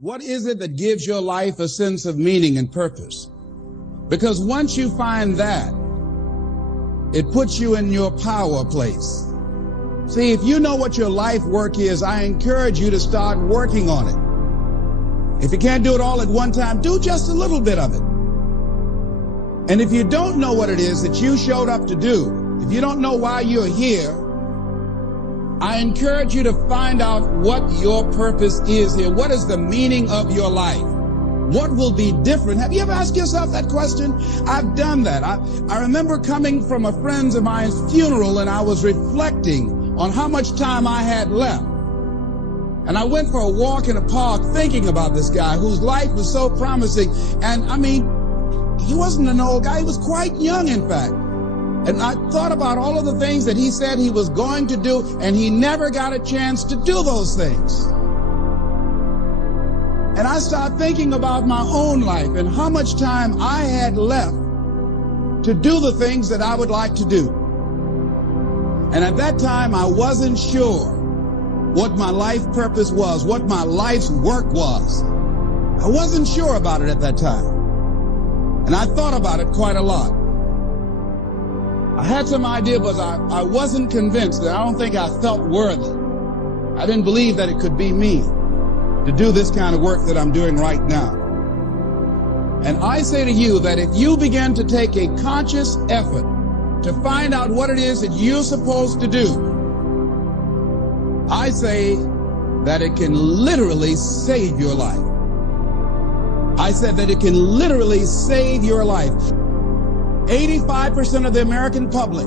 What is it that gives your life a sense of meaning and purpose? Because once you find that, it puts you in your power place. See, if you know what your life work is, I encourage you to start working on it. If you can't do it all at one time, do just a little bit of it. And if you don't know what it is that you showed up to do, if you don't know why you're here, I encourage you to find out what your purpose is here. What is the meaning of your life? What will be different? Have you ever asked yourself that question? I've done that. I remember coming from a friend of mine's funeral, and I was reflecting on how much time I had left. And I went for a walk in a park thinking about this guy whose life was so promising. And I mean, he wasn't an old guy. He was quite young, in fact. And I thought about all of the things that he said he was going to do, and he never got a chance to do those things. And I started thinking about my own life and how much time I had left to do the things that I would like to do. And at that time, I wasn't sure what my life purpose was, what my life's work was. I wasn't sure about it at that time. And I thought about it quite a lot. I had some idea, but I wasn't convinced. I don't think I felt worthy. I didn't believe that it could be me to do this kind of work that I'm doing right now. And I say to you that if you begin to take a conscious effort to find out what it is that you're supposed to do, I say that it can literally save your life. I said that it can literally save your life. 85% of the American public,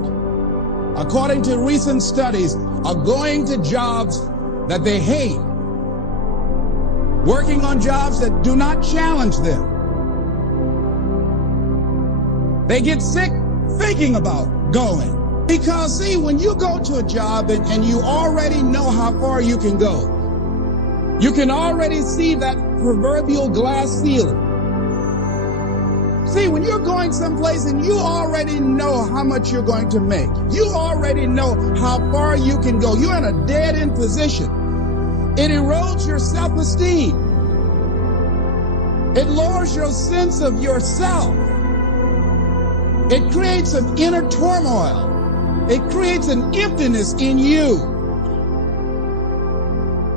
according to recent studies, are going to jobs that they hate, working on jobs that do not challenge them. They get sick thinking about going. Because, see, when you go to a job and you already know how far you can go, you can already see that proverbial glass ceiling. See, when you're going someplace and you already know how much you're going to make, you already know how far you can go, you're in a dead-end position. It erodes your self-esteem. It lowers your sense of yourself. It creates an inner turmoil. It creates an emptiness in you.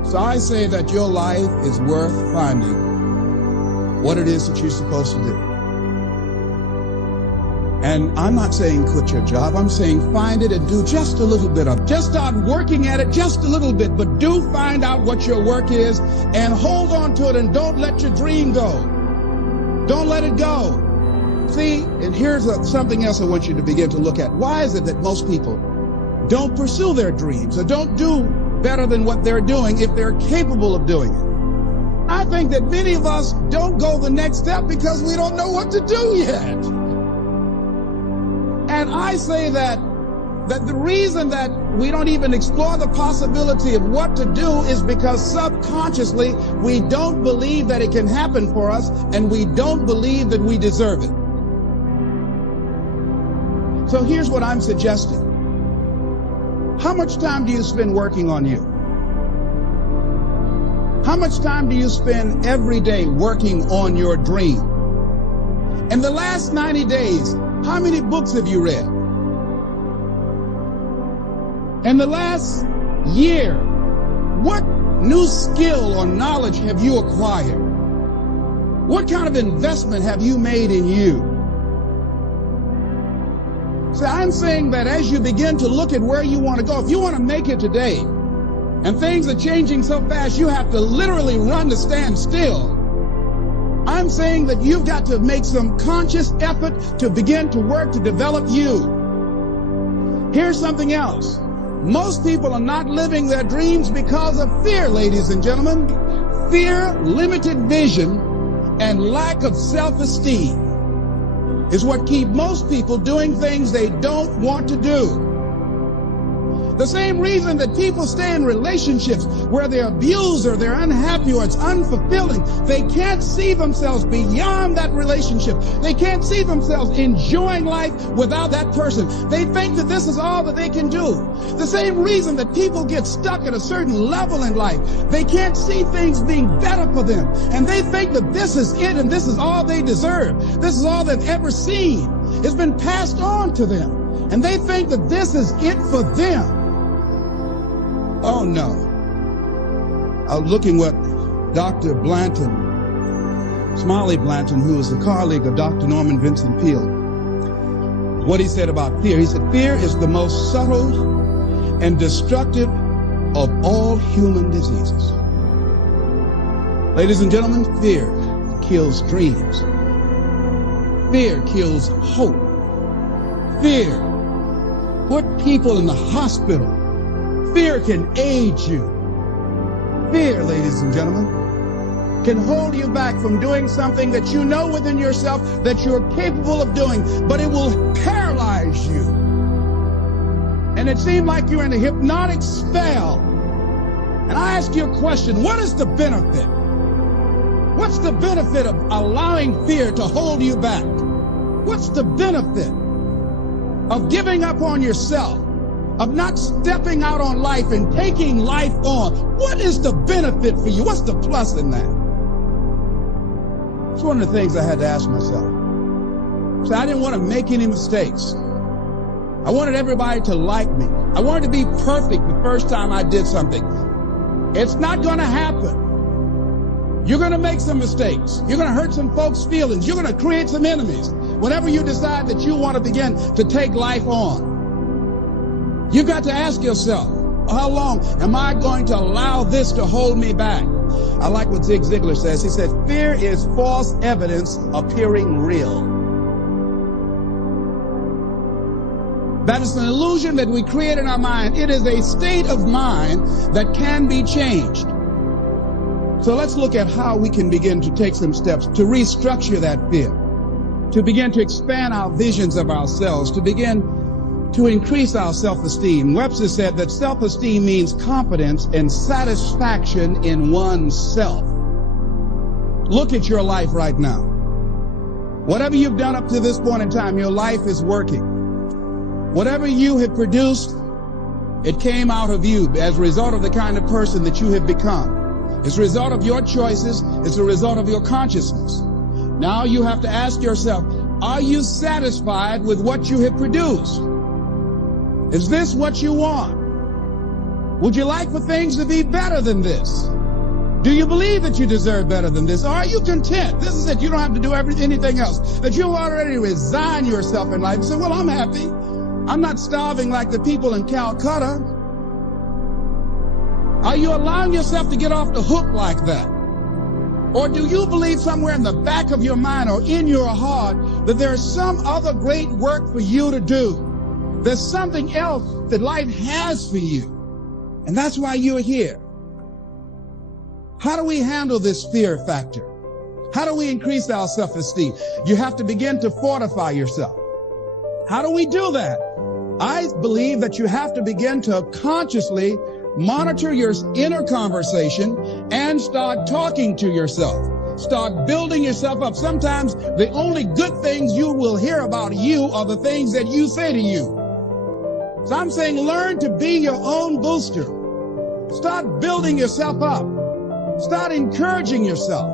So I say that your life is worth finding what it is that you're supposed to do. And I'm not saying quit your job. I'm saying find it and do just a little bit of it. Just start working at it just a little bit, but do find out what your work is and hold on to it, and don't let your dream go. Don't let it go. See, and here's something else I want you to begin to look at. Why is it that most people don't pursue their dreams or don't do better than what they're doing if they're capable of doing it? I think that many of us don't go the next step because we don't know what to do yet. And I say that the reason that we don't even explore the possibility of what to do is because subconsciously we don't believe that it can happen for us, and we don't believe that we deserve it. So here's what I'm suggesting. How much time do you spend working on you? How much time do you spend every day working on your dream? In the last 90 days, how many books have you read? In the last year, what new skill or knowledge have you acquired? What kind of investment have you made in you? So I'm saying that as you begin to look at where you want to go, if you want to make it today, and things are changing so fast, you have to literally run to stand still. I'm saying that you've got to make some conscious effort to begin to work to develop you. Here's something else. Most people are not living their dreams because of fear, ladies and gentlemen. Fear, limited vision, and lack of self-esteem is what keep most people doing things they don't want to do. The same reason that people stay in relationships where they're abused or they're unhappy or it's unfulfilling. They can't see themselves beyond that relationship. They can't see themselves enjoying life without that person. They think that this is all that they can do. The same reason that people get stuck at a certain level in life. They can't see things being better for them. And they think that this is it and this is all they deserve. This is all they've ever seen. It's been passed on to them. And they think that this is it for them. Oh no. I was looking what Dr. Blanton, Smiley Blanton, who is a colleague of Dr. Norman Vincent Peale, what he said about fear. He said, fear is the most subtle and destructive of all human diseases. Ladies and gentlemen, fear kills dreams. Fear kills hope. Fear put people in the hospital. Fear can age you. Fear, ladies and gentlemen, can hold you back from doing something that you know within yourself that you're capable of doing, but it will paralyze you. And it seemed like you're in a hypnotic spell. And I ask you a question, what is the benefit? What's the benefit of allowing fear to hold you back? What's the benefit of giving up on yourself? Of not stepping out on life and taking life on? What is the benefit for you? What's the plus in that? It's one of the things I had to ask myself. So I didn't want to make any mistakes. I wanted everybody to like me. I wanted to be perfect the first time I did something. It's not going to happen. You're going to make some mistakes. You're going to hurt some folks' feelings. You're going to create some enemies whenever you decide that you want to begin to take life on. You've got to ask yourself, how long am I going to allow this to hold me back? I like what Zig Ziglar says. He said, fear is false evidence appearing real. That is an illusion that we create in our mind. It is a state of mind that can be changed. So let's look at how we can begin to take some steps to restructure that fear, to begin to expand our visions of ourselves, to begin to increase our self-esteem. Webster said that self-esteem means confidence and satisfaction in oneself. Look at your life right now. Whatever you've done up to this point in time, your life is working. Whatever you have produced, it came out of you as a result of the kind of person that you have become. It's a result of your choices. It's a result of your consciousness. Now you have to ask yourself, are you satisfied with what you have produced? Is this what you want? Would you like for things to be better than this? Do you believe that you deserve better than this? Or are you content? This is it. You don't have to do anything else. That you already resign yourself in life and say, well, I'm happy. I'm not starving like the people in Calcutta. Are you allowing yourself to get off the hook like that? Or do you believe somewhere in the back of your mind or in your heart that there's some other great work for you to do? There's something else that life has for you. And that's why you're here. How do we handle this fear factor? How do we increase our self-esteem? You have to begin to fortify yourself. How do we do that? I believe that you have to begin to consciously monitor your inner conversation and start talking to yourself. Start building yourself up. Sometimes the only good things you will hear about you are the things that you say to you. So I'm saying learn to be your own booster. Start building yourself up. Start encouraging yourself.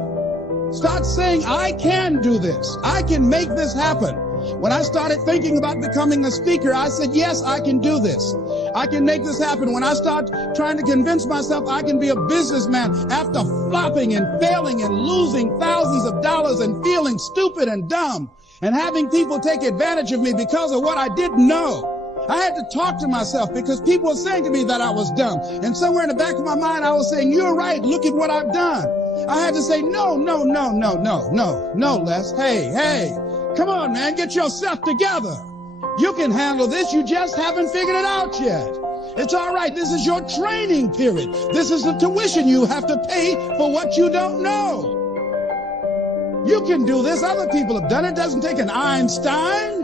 Start saying, I can do this. I can make this happen. When I started thinking about becoming a speaker, I said, yes, I can do this. I can make this happen. When I start trying to convince myself I can be a businessman after flopping and failing and losing thousands of dollars and feeling stupid and dumb and having people take advantage of me because of what I didn't know, I had to talk to myself because people were saying to me that I was dumb. And somewhere in the back of my mind, I was saying, you're right. Look at what I've done. I had to say, no, Les. Hey, come on, man. Get yourself together. You can handle this. You just haven't figured it out yet. It's all right. This is your training period. This is the tuition you have to pay for what you don't know. You can do this. Other people have done it. It doesn't take an Einstein.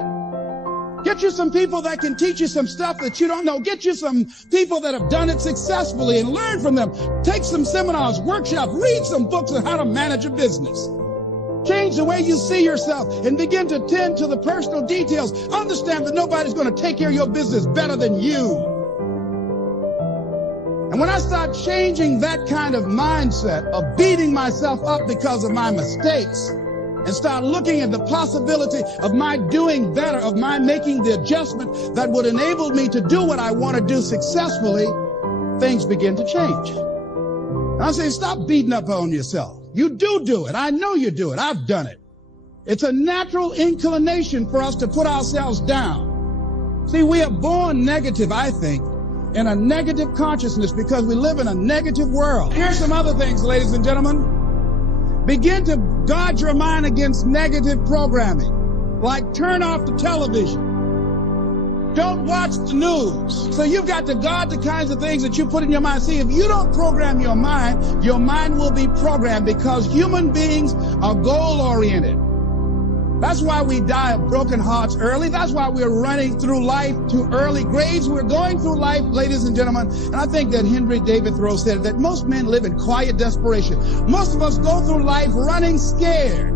Get you some people that can teach you some stuff that you don't know. Get you some people that have done it successfully and learn from them. Take some seminars, workshops, read some books on how to manage a business. Change the way you see yourself and begin to tend to the personal details. Understand that nobody's going to take care of your business better than you. And when I start changing that kind of mindset of beating myself up because of my mistakes and start looking at the possibility of my doing better, of my making the adjustment that would enable me to do what I want to do successfully, things begin to change. And I say, stop beating up on yourself. You do it. I know you do it. I've done it. It's a natural inclination for us to put ourselves down. See, we are born negative, I think, in a negative consciousness because we live in a negative world. Here's some other things, ladies and gentlemen. Begin to guard your mind against negative programming, like turn off the television. Don't watch the news. So you've got to guard the kinds of things that you put in your mind. See, if you don't program your mind will be programmed because human beings are goal-oriented. That's why we die of broken hearts early. That's why we're running through life to early graves. We're going through life, ladies and gentlemen. And I think that Henry David Thoreau said that most men live in quiet desperation. Most of us go through life running scared.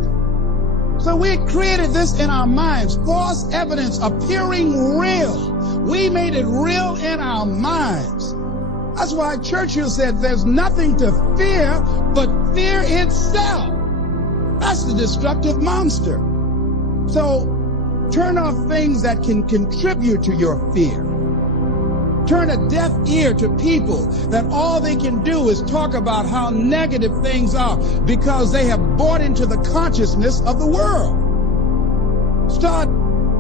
So we created this in our minds, false evidence appearing real. We made it real in our minds. That's why Churchill said there's nothing to fear but fear itself. That's the destructive monster. So turn off things that can contribute to your fear. Turn a deaf ear to people that all they can do is talk about how negative things are because they have bought into the consciousness of the world. Start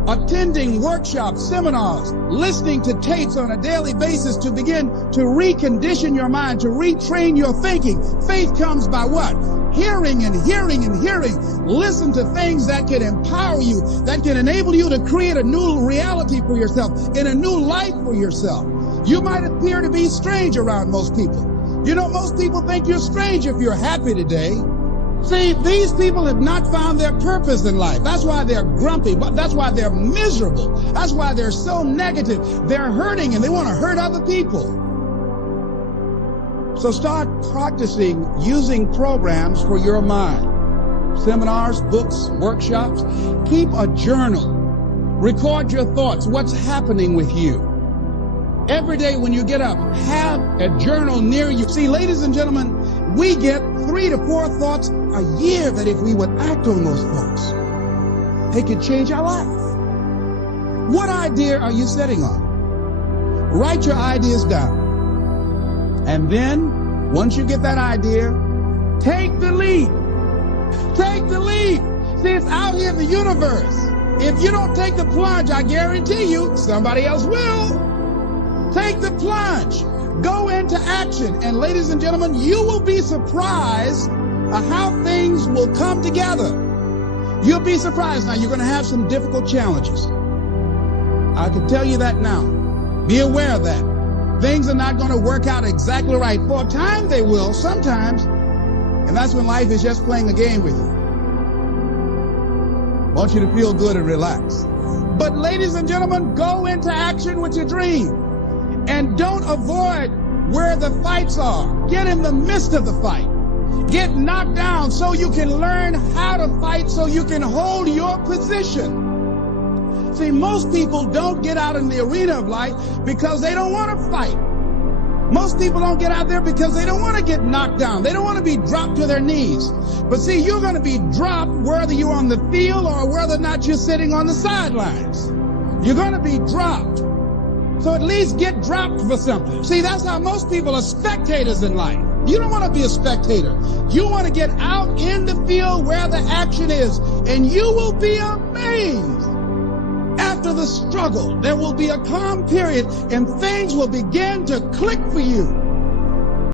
attending workshops, seminars, listening to tapes on a daily basis to begin to recondition your mind, to retrain your thinking. Faith comes by what? Hearing and hearing and hearing. Listen to things that can empower you, that can enable you to create a new reality for yourself and a new life for yourself. You might appear to be strange around most people. You know, most people think you're strange if you're happy today. See, these people have not found their purpose in life. That's why they're grumpy. That's why they're miserable. That's why they're so negative. They're hurting and they want to hurt other people. So start practicing using programs for your mind. Seminars, books, workshops. Keep a journal. Record your thoughts. What's happening with you? Every day when you get up, have a journal near you. See, ladies and gentlemen, we get 3 to 4 thoughts a year that if we would act on those thoughts, they could change our life. What idea are you sitting on? Write your ideas down. And then, once you get that idea, take the leap. Take the leap. See, it's out here in the universe. If you don't take the plunge, I guarantee you, somebody else will. Take the plunge. Go into action. And ladies and gentlemen, you will be surprised at how things will come together. You'll be surprised. Now, you're going to have some difficult challenges. I can tell you that now. Be aware of that. Things are not going to work out exactly right. For a time, they will, sometimes. And that's when life is just playing a game with you. I want you to feel good and relax. But ladies and gentlemen, go into action with your dream. And don't avoid where the fights are. Get in the midst of the fight. Get knocked down so you can learn how to fight, so you can hold your position. See, most people don't get out in the arena of life because they don't want to fight. Most people don't get out there because they don't want to get knocked down. They don't want to be dropped to their knees. But see, you're going to be dropped whether you're on the field or whether or not you're sitting on the sidelines. You're going to be dropped. So at least get dropped for something. See, that's how most people are spectators in life. You don't want to be a spectator. You want to get out in the field where the action is, and you will be amazed. After the struggle, there will be a calm period, and things will begin to click for you.